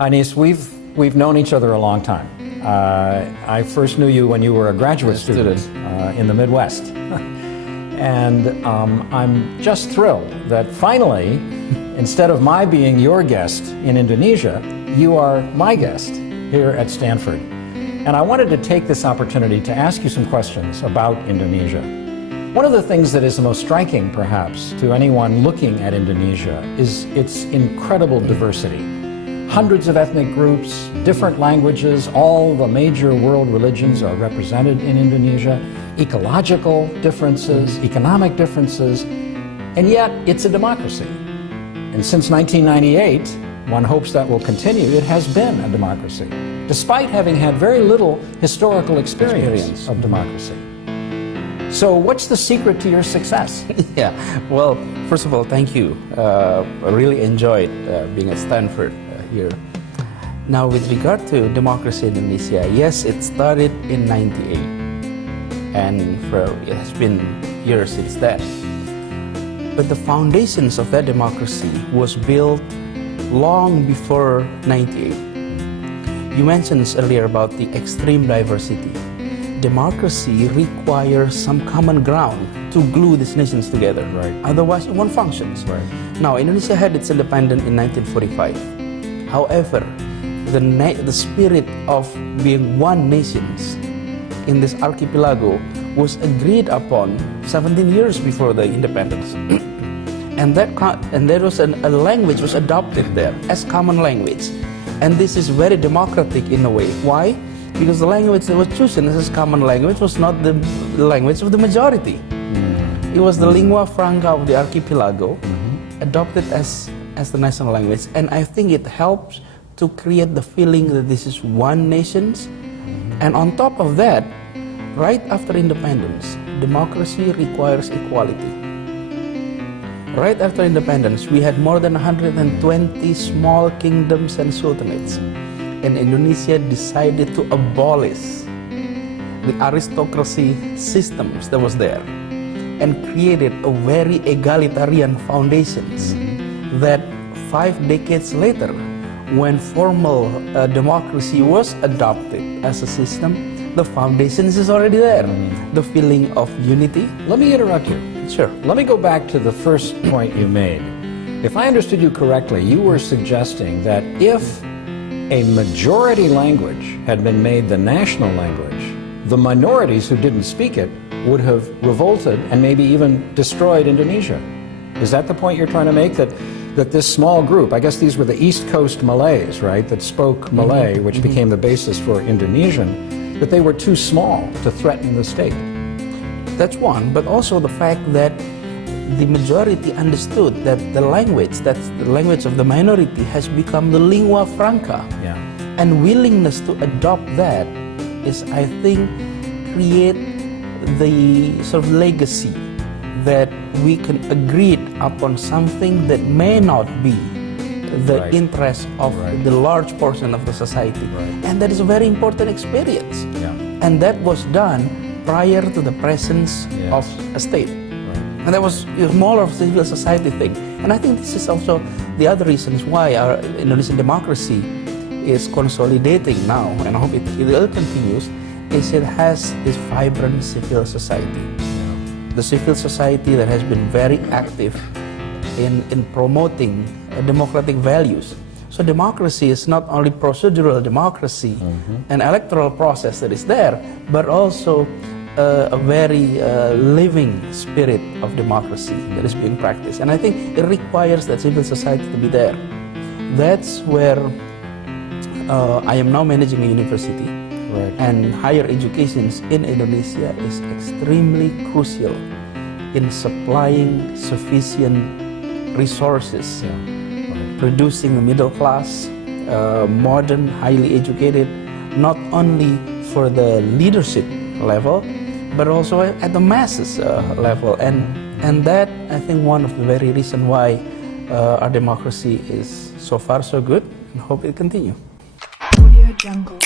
Anies, we've known each other a long time. I first knew you when you were a graduate student in the Midwest. And I'm just thrilled that finally, instead of my being your guest in Indonesia, you are my guest here at Stanford. And I wanted to take this opportunity to ask you some questions about Indonesia. One of the things that is the most striking, perhaps, to anyone looking at Indonesia is its incredible diversity. Hundreds of ethnic groups, different languages, all the major world religions are represented in Indonesia, ecological differences, economic differences, and yet it's a democracy. And since 1998, one hopes that will continue, it has been a democracy, despite having had very little historical experience of democracy. So what's the secret to your success? Yeah, well, first of all, thank you. I really enjoyed being at Stanford here. Now, with regard to Demokrasi Indonesia, yes, it started in '98, and it has been years since then. But the foundations of that democracy was built long before '98. You mentioned earlier about the extreme diversity. Democracy requires some common ground to glue these nations together. Right. Otherwise, it won't function. Right. Now, Indonesia had its independence in 1945. However, the spirit of being one nation in this archipelago was agreed upon 17 years before the independence. And there was a language was adopted there as common language. And this is very democratic in a way. Why? Because the language that was chosen as common language was not the language of the majority. It was the lingua franca of the archipelago, adopted as the national language. And I think it helps to create the feeling that this is one nation. And on top of that, right after independence, democracy requires equality. Right after independence, we had more than 120 small kingdoms and sultanates. And Indonesia decided to abolish the aristocracy systems that was there and created a very egalitarian foundations that 5 decades later, when formal democracy was adopted as a system, the foundations is already there. The feeling of unity. Let me interrupt you. Sure. Let me go back to the first point you made. If I understood you correctly, you were suggesting that if a majority language had been made the national language, the minorities who didn't speak it would have revolted and maybe even destroyed Indonesia. Is that the point you're trying to make? That this small group, I guess these were the East Coast Malays, right, that spoke Malay, which became the basis for Indonesian, that they were too small to threaten the state? That's one, but also the fact that the majority understood that the language, that's the language of the minority, has become the lingua franca. Yeah. And willingness to adopt that is, I think, create the sort of legacy that we can agree upon something that may not be the interest of the large portion of the society. And that is a very important experience. Yeah. And that was done prior to the presence of a state. And that was more of a civil society thing. And I think this is also the other reasons why our Indonesian democracy is consolidating now, and I hope it will continue, is it has this vibrant civil society. The civil society that has been very active in promoting democratic values. So democracy is not only procedural democracy, an electoral process that is there, but also a very living spirit of democracy that is being practiced. And I think it requires that civil society to be there. That's where I am now managing a university. And higher education in Indonesia is extremely crucial in supplying sufficient resources, producing the middle class, modern, highly educated, not only for the leadership level, but also at the masses level. And that, I think, one of the very reasons why our democracy is so far so good, and hope it continue. Audio Jungle.